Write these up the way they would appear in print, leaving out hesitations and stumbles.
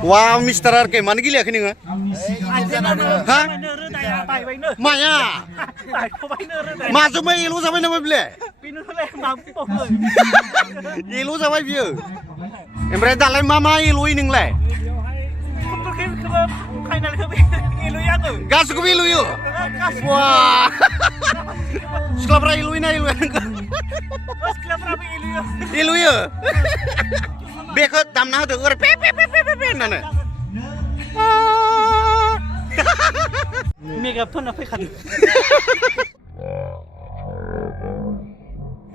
Wow, Mister RK, mana gila kini nggak? Hah? Maya? Masuk main ilu sampai nama beli? Ilu sampai view. Embra dalam mama ilu ini ngelai. Gas ku ilu yuk. Wah. Sekolah pernah ilu ini ilu yang ke. Ilu yuk. Bekot tamnah tu ur pe nana. Megafon apa kan?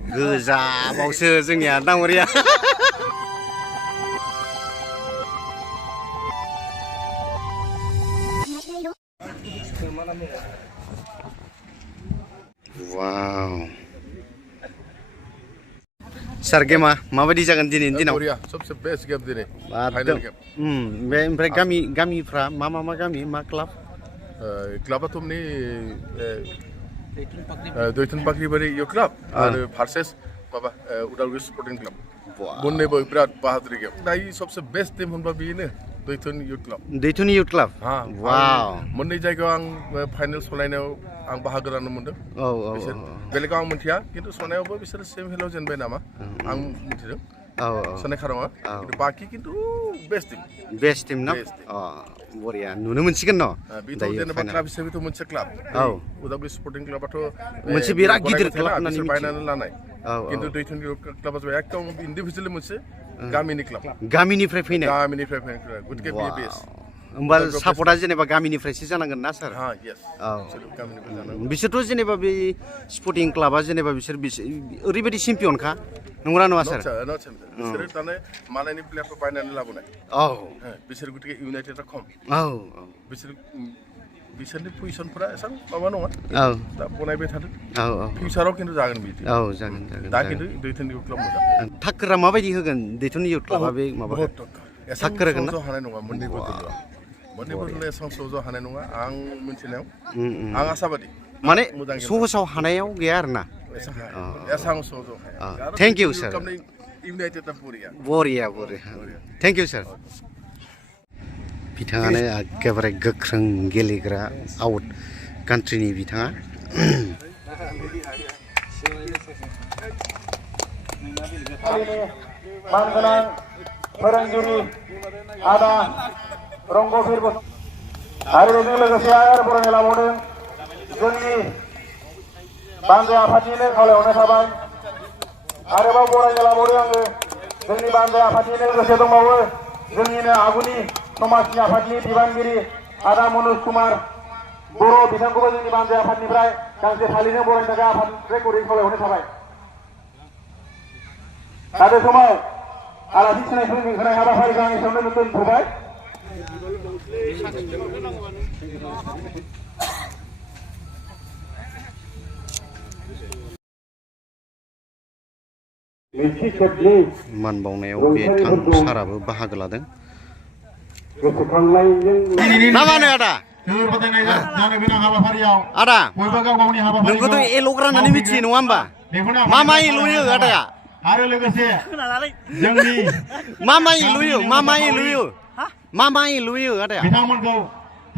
Goza bausa जोंनिया दांवरिया. Wow. Sar game माबायदि जागोन दिनैनि दिनाव? सबसे best game दिनै final game. बे ओमफ्राय गामिफ्रा मा गामि मा क्लाब? क्लाबाथ' माने दैथुन बाख्रिबारि इयो क्लाब आरो फारसेस माबा उदालगुरि स्पर्टिं क्लाब मोननैबो बिराद बाहादुरि गेम दायो सबसे बेस्ट टीम होनबा बेनो दैथुन इयुथ क्लाब। दैथुन इयुथ क्लाब? वाव। मोननै जायगायाव आं फाइनाल सलायनायाव आं बाहागो लानो मोनदों। औ बेलेगाव आं मिथिया खिन्थु सनायावबो बिसोर सेम हेलाव जेनबाय नामा आं मिथिदों। सनाय खारङा खिन्थु बाखि खिन्थु बेस्ट टीम ना? बरिया नुनो मोनसिगोन न'? बेथ' जेनेबा क्लाब हिसाबैथ' मोनसे क्लाब। उदालगुरि स्पर्टिं क्लाबाथ' मोनसे बिराद गिदिर क्लाब होननानै बायनानै लानाय। खिन्थु दैथुन क्लाबा जाबाय एकदम इन्डिभिजुवेलि मोनसे गामिनि क्लाब। गामिनिफ्राय फैनाय गतिके बियो बेस्ट। होमबा सापर्टआ जेनेबा गामिनिफ्रायसो जानांगोन ना सार? बिसोरथ' जेनेबा बे स्पर्टिं क्लाबा जेनेबा बिसोर ओरैबायदि चेम्पियनखा नंगौना नङा सार? बिसोरो दाने मालायनि प्लेयारखौ बायनानै लाबोनाय। बिसोर गतिके इउनाइटेडआ खम। बिसोरनि पजिशनफोरा एसां माबा नङा। दा बनायबाय थादों। फिउचाराव खिन्थु जागोन बिदि। जागोन। दा खिन्थु दैथुन इयुथ क्लाब मोजां। थाखोरा माबायदि होगोन दैथुन इयुथ क्लाबा बे माबा? थाखोरा होगोन ना? हानाय नङा मोननैबो दलआ एसां सहज हानाय नङा आं मिथिनायाव। आं आसाबादि। माने सहजाव हानायाव गैया आरोना? एसां सहज हाया। थेंक इउ सार। इउनाइटेडआ बरिया। थेंक इउ सार। बिथाङानो एखेबारे गोख्रों गेलेग्रा आउट कान्ट्रिनि बिथाङा। मानगोनां फोरोंगिरि आदा रंगफिर आरो बेजों लोगोसे आरो बरायनाय लाबावदों जोंनि बानजा आफादनिनो खावलायहरनाय थाबाय। आरोबाव बरायनाय लाबावदों आङो जोंनि बानजा आफादनिनो लोगोसे दंबावो जोंनिनो आगुनि समाजनि आफादनि बिबानगिरि आदा मनोज कुमार बर' बिथांखौबो जोंनि बानजा आफादनिफ्राय गांसे फालिजों बरायनो थाखाय आफादनिफ्राय गुरै खावलायहरनाय थाबाय। दा बे समाव आलासि सिनायथि होनाय हाबाफारिखौ आं एसेयावनो दोनथ'बाय। मान बावनायाव बे साराबो बाहागो लादों। मा मानो आदा? आदा नोंखौथ' एल'ग्रा होननानै मिथियो नङा होमबा? मा एल'यो आदाया? आरो लोगोसे जोंनि मा एल'यो आदाया? बिथांमोनखौ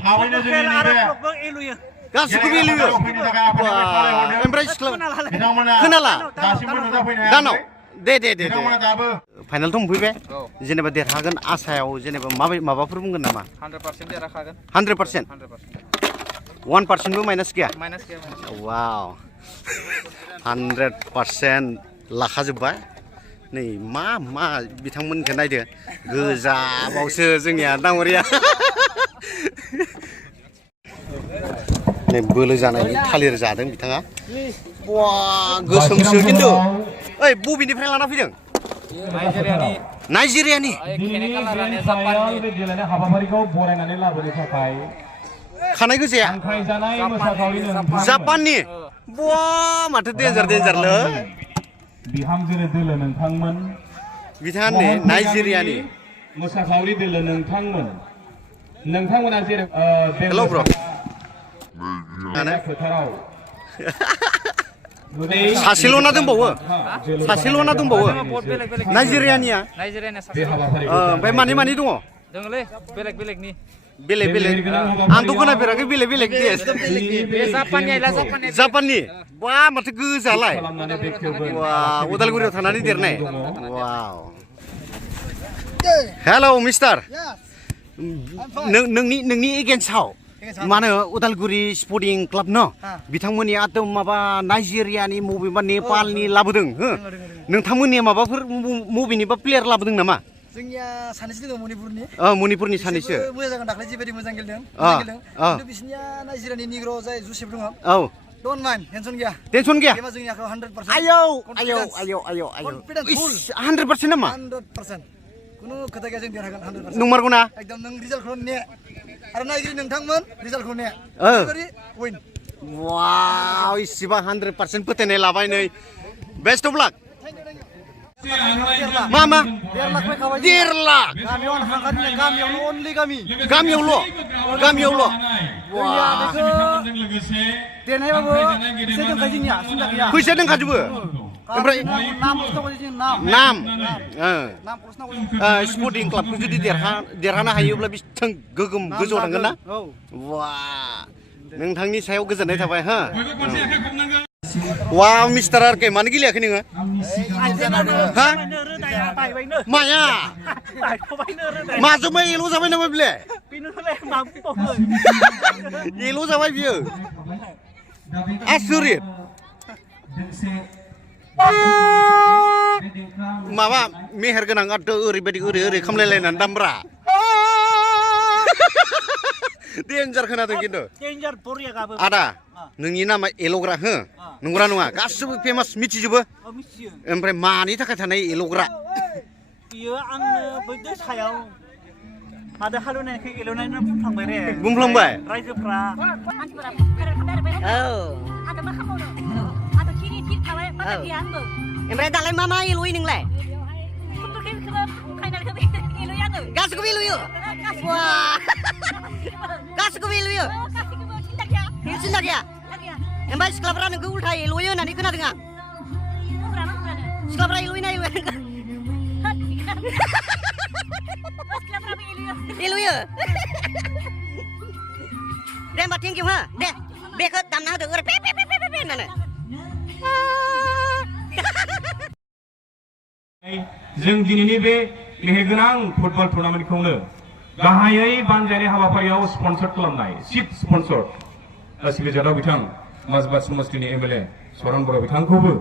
थाबैनो जोंनि गासिखौबो एल'यो। ओमफ्राय खोनाला दानाव दे फाइनालथ' मोनफैबाय जेनेबा देरहागोन आसायाव जेनेबा माबाफोर बुंगोन नामा? 100% देरहाखागोन। 100%? 1%बो माइनास गैया? वाव 100% लाखाजोब्बाय। नै मा बिथांमोनखौ नायदो गोजाबावसो जोंनिया दाङरिया। नै बोलो जानायनि थालिर जादों बिथाङा। बा गोसोमसो खिन्थु ओइ बबेनिफ्राय लाना फैदों? नाइजेरियानि हाबाफारिखौ बरायनानै लाबोनो थाखाय खानाय गोजाया जापाननि बा माथो डेन्जारलै बिहामजोनो दोलो नोंथांमोन बिथाङा नै नाइजेरियानि मोसाखावरि दोलो नोंथांमोना जेरै हेलौ ब्र फोथाराव सासेल'ना दंबावो नाइजेरियानिया ओमफ्राय मानि दङ? Dongole, belek nih. बेलेग आंथ' खोनाफेराखै बेलेग देश जापाननि बा माथो गोजालाय वाव उदालगुरियाव थानानै देरनाय वाव हेलौ मिस्टार नोंनि एगेन्स्टआव मा होनो उदालगुरि स्पर्टिं क्लाब न बिथांमोननि एकदम माबा नाइजेरियानि मबेबा नेपालनि लाबोदों हो नोंथांमोननि माबाफोर मबेनिबा प्लेयार लाबोदों नामा जोंनिया सानैसो दङ मणिपुरनि मणिपुरनि सानैसो मोजां जागोन दाख्लै जिबायदि मोजां गेलेदों खिन्थु बिसोरनिया नाइजेरियानि निग्र जाय जुसेफ दङ औ डोन्ट माइन्ड टेनसन गैया गेमा जोंनि आखायाव 100% आयौ कन्फिडेन्स 100% नामा 100% कुनु खोथा गैया जों देरहागोन 100% नंमारगौ ना एकदम नों रिजाल्टखौ ने आरो नायगिरि नोंथांमोन रिजाल्टखौ ने उइन वाव इसिबां 100% फोथायनाय लाबाय नै बेस्ट अफ लाक मा 1.5 लाख गामियावनो अनलि गामियावल' देरहायाबाबो फैसा दोनखायो जोंनिया सिन्था गैया फैसा दोनखाजोबो ओमफ्राय नाम स्पर्टिं क्लाबखौ जुदि देरहानो हायोब्ला बेसेबां गोगोम गोजौआव थांगोन ना वा नोंथांनि सायाव गोजोननाय थाबाय हा वाव मिस्टार आरके मानो गेलेयाखै नोङो हा माया माजों एल' जाबाय नामा बिले एल' जाबाय बियो आसुरित माबा मेहेर गोनां ओरैबायदि ओरै खामलायलायनानै दामब्रा डेन्जार खोनादों खिन्थु आदा नोंनि नामा एल'ग्रा हो नंगौना नङा गासिबो फेमास मिथिजोबो ओमफ्राय मानि थाखाय थानाय एल'ग्रा बियो आंनो बैदो सायाव मादो हालौनायखौ एलौनायनो बुंफ्लांबाय बुंफ्लांबाय रायजोफ्रा ओमफ्राय दालाय मा एल'यो नोंलाय गासिखौबो एल'यो गासिखौबो एल'यो सिन्था गैया ओमफ्राय सिख्लाफ्रा नोंखौ उल्था एल'यो होननानै खोनादों आं सिख्लाफ्रा एल'योना एल'यो दे होमबा थेंक इउ हा दे बेखौ दामना होदो ओरै पे होननानै जों दिनैनि बे मेहेरगोनां फुटबल टुर्नामेन्टखौनो गाहायै बानजायनाय हाबाफारियाव स्पन्सर खालामनाय चिफ स्पन्सर सिबिजाराव बिथां माजबाद समष्टिनि एमएलए सरन बर' बिथांखौबो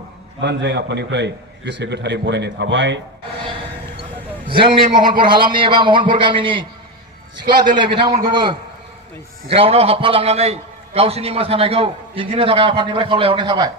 बानजाय आफादनिफ्राय गोसो गोथारै बरायनाय थाबाय जोंनि महनपुर हालामनि एबा महनपुर गामिनि सिख्ला दोलो बिथांमोनखौबो ग्राउन्डआव हाबफालांनानै गावसोरनि मोसानायखौ दिन्थिनो थाखाय आफादनिफ्राय खावलायहरनाय थाबाय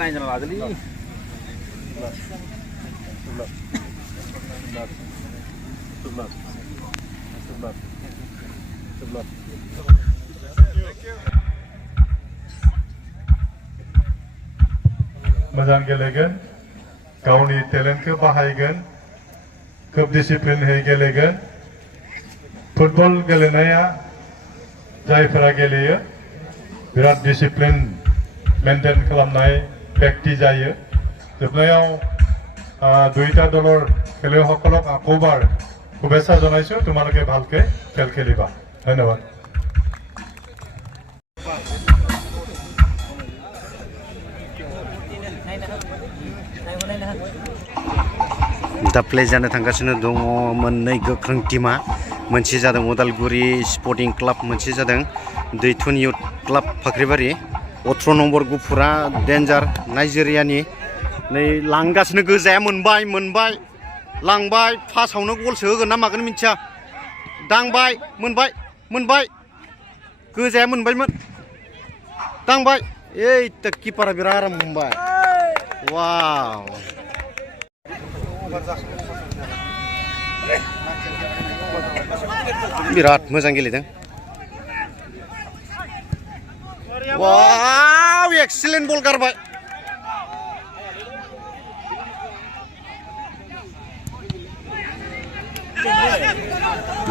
लाइन लादोलै मोजां गेलेगोन गावनि टेलेन्टखौ बाहायगोन खोब डिसिप्लिनहै गेलेगोन फुटबल गेलेनाया जायफोरा गेलेयो बिराद डिसिप्लिन मेनटेन खालामनाय व्यक्ति जायो जोबनायाव दुईटा दলৰ খেলুৱৈসকলক আকৌবাৰ শুভেচ্ছা জনাইছো তোমালোকে ভালকে খেল খেলিবা ধন্যবাদ दा प्ले जानो थांगासिनो दङ मोननै गोख्रों टीमा मोनसे जादों उदालगुरि स्पर्टिं क्लाब मोनसे जादों दैथुन इउथ क्लाब फाख्रिबारि 18 नम्बर गुफुरा डेन्जार नाइजेरियानि नै लांगासिनो गोजाया मोनबाय लांबाय फासावनो गलसो होगोन ना मागोन मिथिया दांबाय मोनबाय गोजाया मोनबायमोन दांबाय ओइ किपारा बिराद आराम हमबाय वाव बिराद मोजां गेलेदों वाव एक्सिलेन्ट बल गारबाय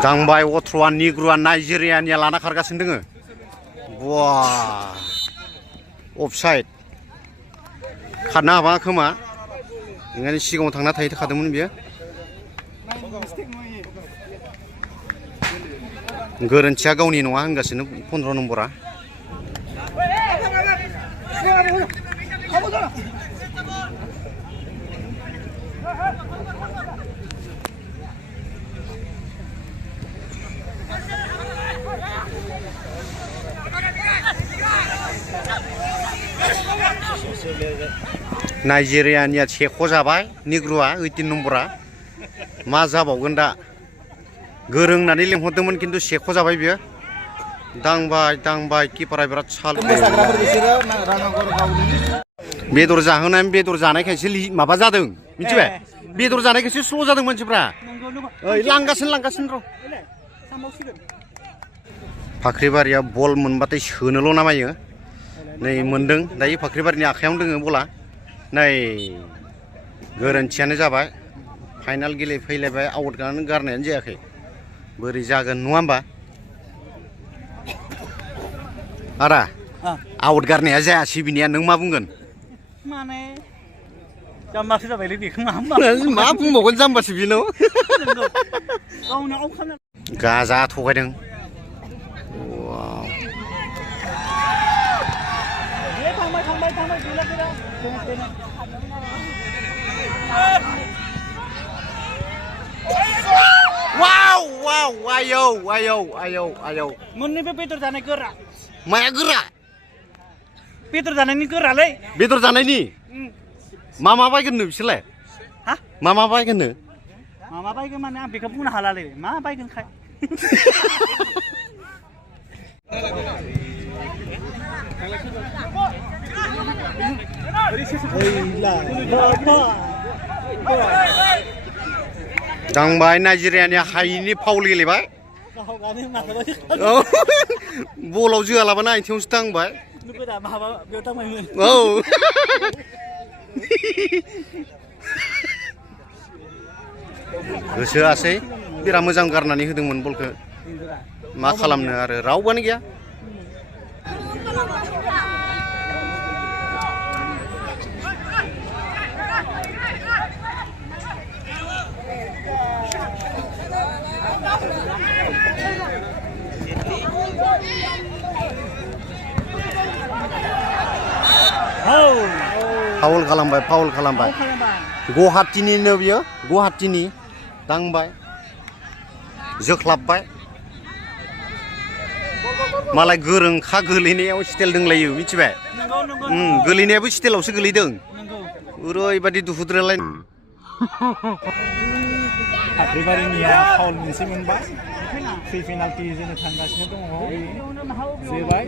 दांबाय अथ्र'आ निग्रुआ नाइजेरियानिया लाना खारगासिनो दोङो बा अफसाइड खारनो हाबा खोमा ओंखायनो सिगाङाव थांना थाखादोंमोन बियो गोरोन्थिया गावनि नङा होनगासिनो 15 नम्बरा नाइजेरियानिया सेख' जाबाय निग्रुआ 18 नम्बरा मा जाबावगोन दा गोरों होननानै लिंहरदोंमोन खिन्थु सेख' जाबाय बियो दांबाय किपारा बिराद सालु बेदर जाहोनानै बेदर जानायखायसो माबा जादों मिथिबाय बेदर जानायखायसो स्ल' जादों मानसिफ्रा ओइ लांगासिनो र' फाख्रिबारिया बल मोनबाथाय सोनोल' नामायो नै मोनदों दायो फाख्रिबारिनि आखायावनो दोङो बला नै गोरोन्थियानो जाबाय फाइनाल गेलेफैलायबाय आउट गारनायानो जायाखै बोरै जागोन नङा होमबा आदा आउट गारनाया जायासै बिनिया नों मा बुंगोन माने जाम्बासो जाबायलै बेखौ मा बुंबावगोन जाम्बासो बेनाव गावनो आवखाना गाजा थगायदों आयौ मोननैबो बेदर जानाय गोरा माया गोरा बेदर जानायनि गोरालै बेदर जानायनि मा बायगोन नो बिसोरलाय हा मा बायगोन नो मा बायगोन माने आं बेखौ बुंनो हालालै मा बायगोन खाय दांबाय नाइजेरियानि हायिनि फाउल गेलेबाय बलाव जोआलाबाना आथिङावसो दांबाय औ गोसोआसै बिराद मोजां गारनानै होदोंमोन बलखौ मा खालामनो आरो रावबोआनो गैया फाउल खालामबाय गुवाहाटीनिनो बियो गुवाहाटीनि दांबाय जोख्लाबबाय मालाय गोरोंखा गोलैनायाव स्टाइल दंलायो मिथिबाय गोलैनायाबो स्टाइलावसो गोलैदों ओरैबायदि दुखुद्रालाय फाख्रिबारिनिया फाउल मोनसे मोनबाय फ्रि पेनाल्टि जोनो थांगासिनो दङ जोबाय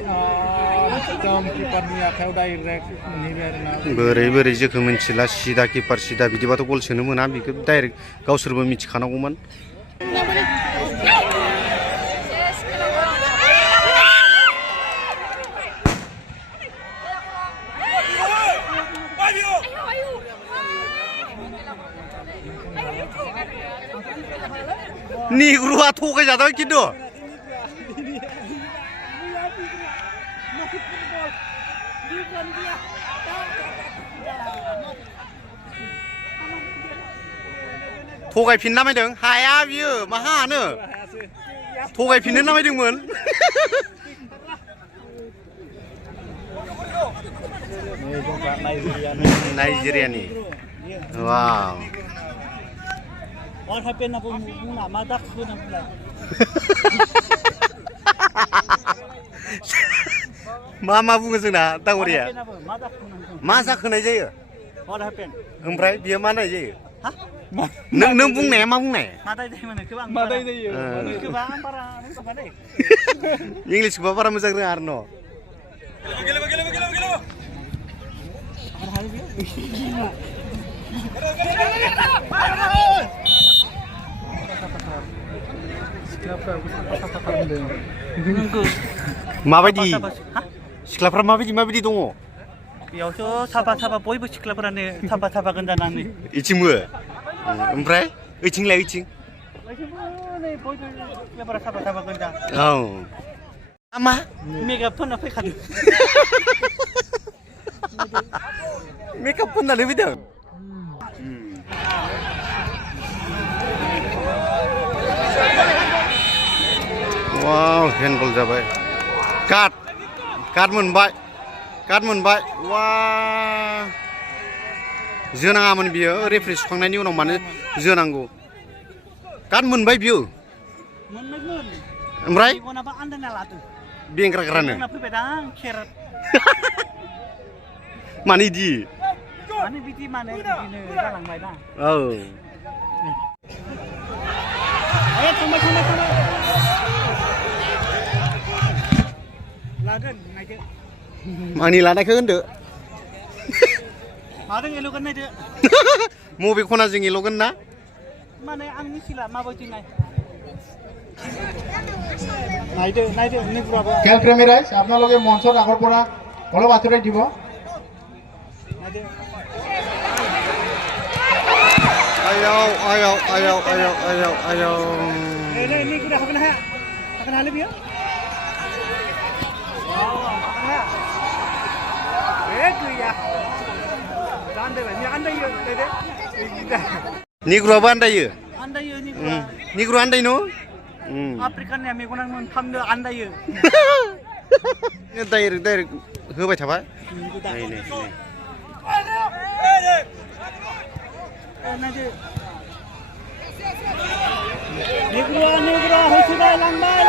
एकदम किपारनि आखायाव डाइरेक्ट मोनहैबाय आरोना बोरै जोखो मिथिला सिदा किपार सिदा बिदिबाथ' गल सोनो मोना बेखौ डाइरेक्ट गावसोरबो मिथिखानांगौमोन निग्रुआ थगायजादों खिन्थु थगायफिननो नामायदों हाया बियो मा हानो थगायफिननो नामायदोंमोन नाइजेरियानि वाव What happened apa muna madak ko na pula. मा बुङो जोंना दाङरिया मा जाखोनाय जायो What happened? ओमफ्राय बियो मा नाय जायो Ha? नों बुंनाया मा बुंनाय मादाय जायो माने खोबा आं मादाय जायो खोबा आं बारा नों खोबा दे इंलिसखौबा बारा मोजां रोङा आरो न' माबायदि सिख्लाफ्रा माबायदि दङ बेयावथ' साफा साफा बयबो सिख्लाफोरानो साफा साफा गोनजानानै इथिंबो ओमफ्राय ओइथिंलाय ओइथिं नै बयबो सिख्लाफोरा साफा साफा गोनजा औ मा मेकआप फोनना फैखादों मेकआप फोननानै फैदों वाव हेन्डबल जाबाय कार्ड मोनबाय वा जोनाङामोन बियो रेफ्रि सुखांनायनि उनाव मानो जोनांगौ कार्ड मोनबाय बियो ओमफ्राय बेंग्राग्रानो मानो इदि औ आंनि लानायखौ होनदो मादों एल'गोन नायदो मबे खनाजों एल'गोन ना माने आं मिथिला माबायदि नायदो निगुराबो খেল প্ৰেমী ৰাইজ আপোনালোকে মঞ্চত আগৰ পৰা অলপ আঁতৰাই দিব नायदो आयाव नै निगुरा हागोन हाले बियो निग्रुआबो आन्दायो निग्रु आन्दायो न आफ्रिकानिया मेगनानो मोनथामनो आन्दायो डाइरेक्ट होबाय थाबाय निग्रुआ होसोबाय लांबाय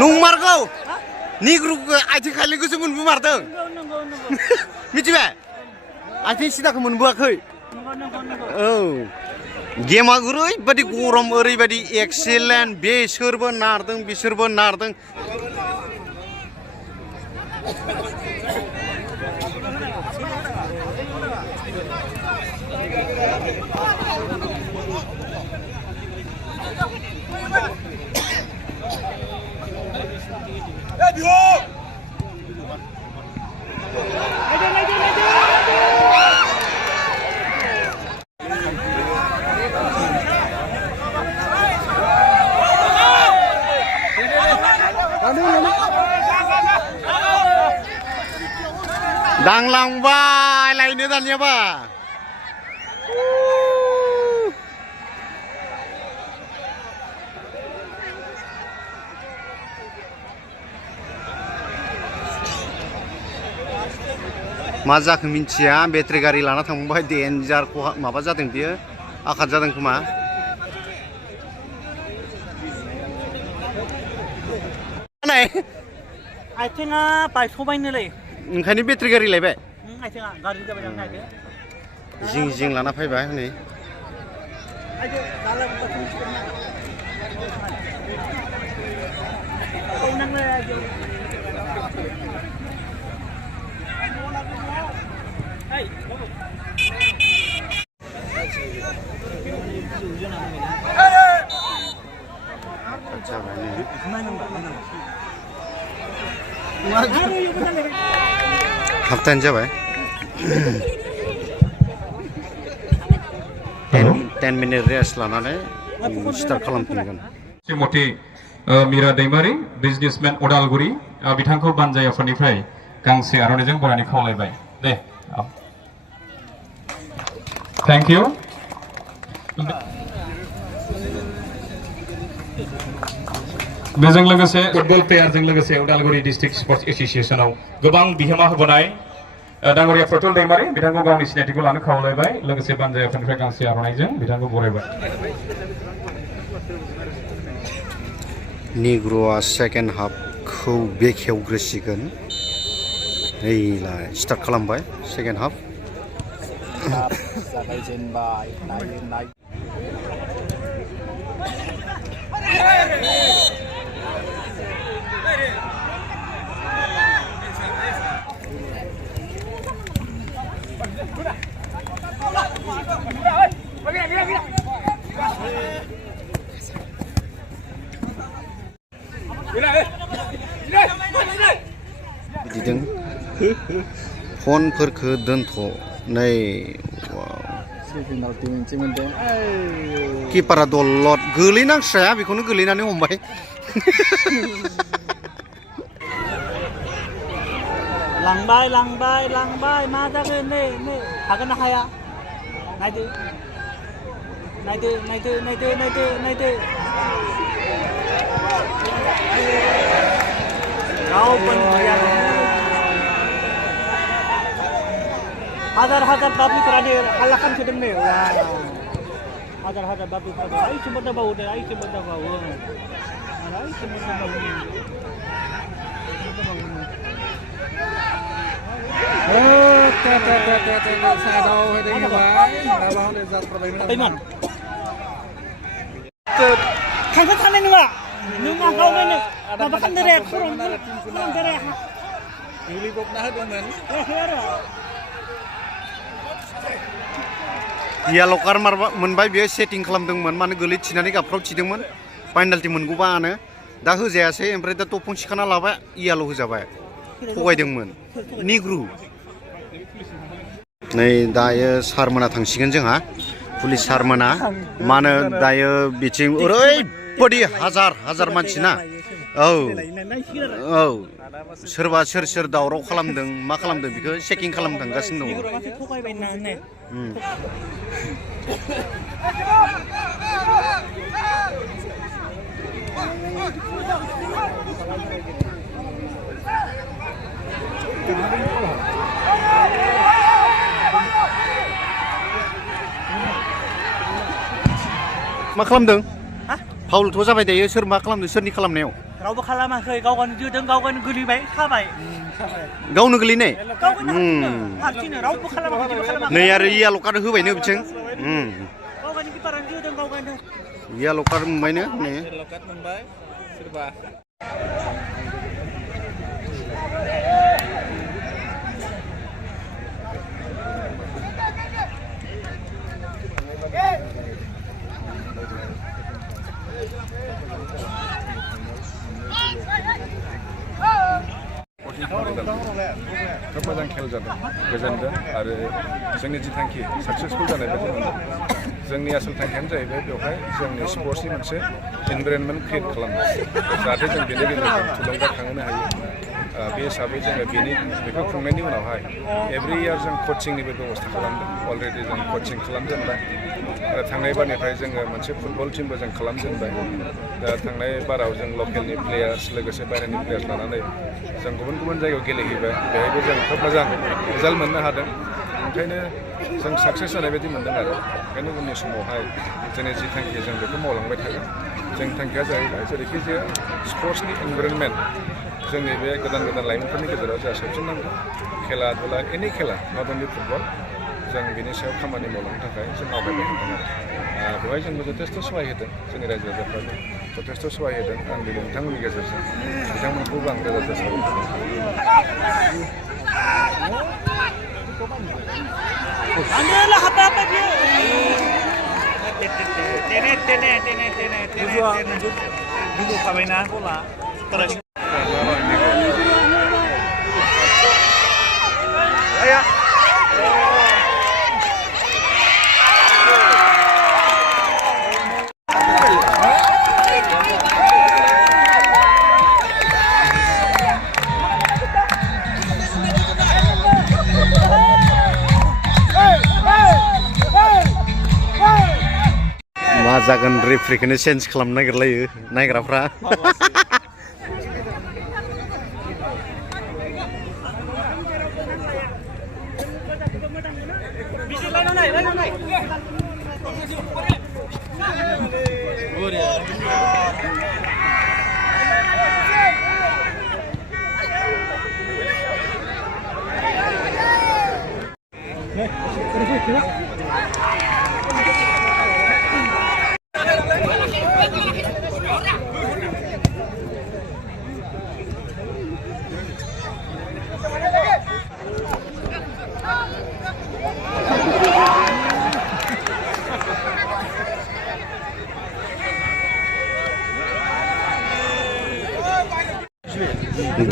नंमारगौ निग्रुखौ आथिं खालिखौसो मोनबोमारदों मिथिबाय आथिं सिदाखौ मोनबोआखै औ गेमा ओरैबायदि गरम ओरैबायदि एक्सिलेन्ट बिसोरबो नारदों दांलांबाय लायनो दानियाबा मा जाखो मिन्थिया बेटारि गारि लाना थांबाय डेन्जार खहा माबा जादों बियो आघात जादों खोमा आथिङा बायस'बायनोलै ओंखायनो बेटारि गारि लायबाय आथिङा गाज्रि जाबाय आं नायदो जिं लाना फैबाय हनै हाफ टाइम जाबाय 10 मिनिट रेस्ट लानानै स्टार्ट खालामफिनगोन श्रीमती मीरा दैमारी बिजनेसमेन उदालगुरि बिथांखौ बानजाय आफादनिफ्राय गांसे आर'नाइजों बरायनानै खावलायबाय दे थैंक यू बेजों लोगोसे फुटबल प्लेयारजों लोगोसे उदालगुरि डिस्ट्रिक्ट स्पर्ट्स एसोसिएशनाव गोबां बिहोमा होबोनाय दांगरिया प्रतुल दैमारी बिथांखौ गावनि सिनायथिखौ लानो खावलायबाय लोगोसे बानजाय आफादनिफ्राय गांसे आर'नाइजों बिथांखौ बरायबाय निग्रुआ सेकेन्ड हाफखौ बेखेवग्रोसिगोन नैलाय स्टार्ट खालामबाय सेकेन्ड हाफ जागायजेनबाय नाय बिदिदों फनफोरखौ दोनथ'नाय पेनाल्टि मोनसे मोनदों किपारा दलद गोलैनांस्राया बेखौनो गोलैनानै हमबाय लांबाय मा जागोन नै हागोन ना हाया नायदो रावबो नुया हाजार बाबुफोरानो हाल्ला खालामसोदों नै हाजार बाबुफोरानो आइसिम दाबावो थांनो थांनाय नङा नों गावनो माबा खालामदो रे गोलैबबना होदोंमोन येल' कार्ड मोनबाय बेयो सेटिं खालामदोंमोन मानो गोलैथिनानै गाबफ्राव थिदोंमोन पेनाल्टि मोनगौबानो दा होजायासै ओमफ्राय दा टपं सिखाना लाबाय येल' होजाबाय थगायदोंमोन निग्रु नै दायो सारमोना थांसिगोन जोंहा पुलिस सारमोना मानो दायो बिथिं ओरैबायदि हाजार मानसि ना औ सोरबा सोर दावराव खालामदों मा खालामदों बेखौ चेकिं खालामनो थांगासिनो दङ मा खालामदों फाउलथ' जाबाय दायो सोर मा खालामदों सोरनि खालामनायाव रावबो खालामाखै गावगानो जोदों गावगानो गोलैबाय खाबाय गावनो गोलैनाय रावबो खालामाखै नै आरो येल' कार्ड होबायनो बिथिं गावगानो किपारानो जोदों गावगानो येल' कार्ड मोनबायनो नै येल' कार्ड मोनबाय सोरबा खोब मोजां खेल जादों गोजोनदों आरो जोंनि जि थांखि साक्सेसफुल जानाय बायदि मोनदों जोंनि आसोल थांखियानो जाहैबाय बेवहाय जोंनि स्पर्ट्सनि मोनसे इनभाइरनमेन्ट क्रिएट खालामनाय जाहाथे जों बेनि गेजेरजों थुलुंगाखांहोनो हायो बे हिसाबै जोङो बेखौ खुंनायनि उनावहाय एभ्रि इयार जों कचिंनिबो बेबस्था खालामदों अलरेडि जों कचिं खालामजेनबाय आरो थांनाय बारनिफ्राय जोङो मोनसे फुटबल टिमबो जों खालामजेनबाय दा थांनाय बाराव जों लकेलनि प्लेयार्स लोगोसे बाहेरानि प्लेयार्स लानानै जों गुबुन जायगायाव गेलेहैबाय बेहायबो जों खोब मोजां रिजाल्ट मोननो हादों ओंखायनो जों साक्सेस जानाय बायदि मोनदों आरो ओंखायनो उननि समावहाय जोंनि जि थांखि जों बेखौ मावलांबाय थागोन जोंनि थांखिया जाहैबाय जेरैखि जाया स्पर्ट्सनि इनभाइरनमेन्ट जोंनि बे गोदान लाइमोनफोरनि गेजेराव जोंहा साबसिन नांगौ खेला धुला एनि खेला नट अनलि फुटबल जों बिनि सायाव खामानि मावलांनो थाखाय जों आवगायबाय थादों आरो बेवहाय जोंबो जथेस्थ' सहाय होदों जोंनि रायजो राजाफ्राबो जथेस्थ' सहाय होदों आं दिनै नोंथांमोननि गेजेरजों बिथांमोनखौबो आं रोजा साबायखर मा जागोन रेफ्रिखौनो चेन्ज खालामनो नागिरलायो नायग्राफ्रा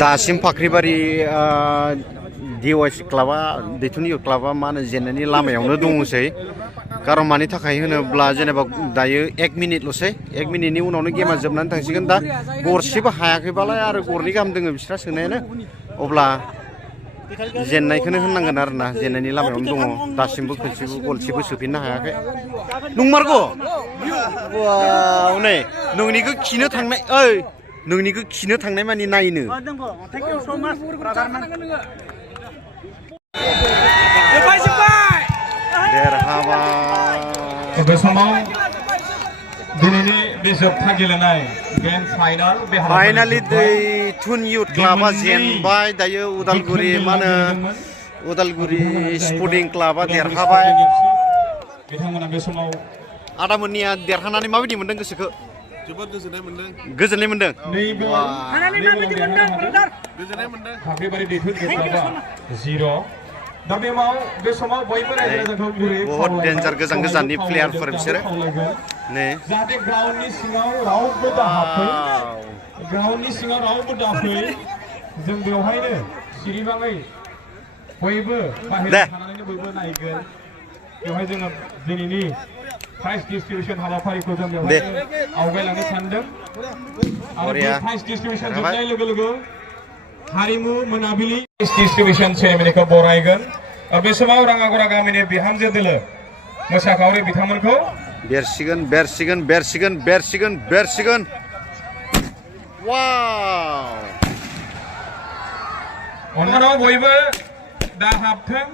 दासिम फाख्रिबारि DYC क्लाबा दैथुन इउथ क्लाबा मा होनो जेननायनि लामायावनो दङसै कारन मानि थाखाय होनोब्ला जेनेबा दायो 1 मिनिटल'सै 1 मिनिटनि उनावनो गेमा जोबनानै थांसिगोन दा गरसेबो हायाखैबालाय आरो गरनै गाहाम दोङो बिस्रा सोनायानो अब्ला जेननायखौनो होननांगोन आरोना जेननायनि लामायावनो दङ दासिमबो खनसेबो गलसेबो सोफिननो हायाखै नंमारगौ वाव नै नोंनिखौ खिनो थांनाय ओइ नोंनिखौ खिनो थांनाय मानि नायनो देरहाबाय बे समाव दिनैनि बे जोबथा गेलेनाय ग्रेन्ड फाइनाल बे फाइनालि दैथुन इउथ क्लाबा जेनबाय दायो उदालगुरि मा होनो उदालगुरि स्पर्टिं क्लाबा देरहाबाय बिथांमोना बे समाव आदामोननिया देरहानानै माबायदि मोनदों गोसोखौ जोबोद गोजोननाय मोनदों गोजोननाय मोनदों गोजोननाय मोनदों फाख्रिबारि दैथुन क्लाबा 0 दा बे समाव बयबो रायजो राजाखौ गुरै बहुत डेन्जार गोजान गोजाननि प्लेयारफोर बिसोरो नै जाहाथे ग्राउन्डनि सिङाव रावबो दाहाफै ग्राउन्डनि सिङाव रावबो दाफै जों बेवहायनो सिरिबाङै बयबो बाहेरायाव थानानैनो बयबो नायगोन बेवहाय जोङो दिनैनि प्राइज डिस्ट्रिबिउशन हाबाफारिखौ जों बेवहाय आवगायलांनो सानदों आरो बे प्राइज डिस्ट्रिबिउशन जोबनाय लोगो लोगो हारिमु मोनाबिलि डिस्ट्रिबिउशन सेरेमनिखौ बरायगोन बे समाव राङागरा गामिनि बिहामजो दोलो मोसाखावरि बिथांमोनखौ बेरसिगोन बेरसिगोन बेरसिगोन बेरसिगोन बेरसिगोन वाव अन्नानै बयबो दा हाबथों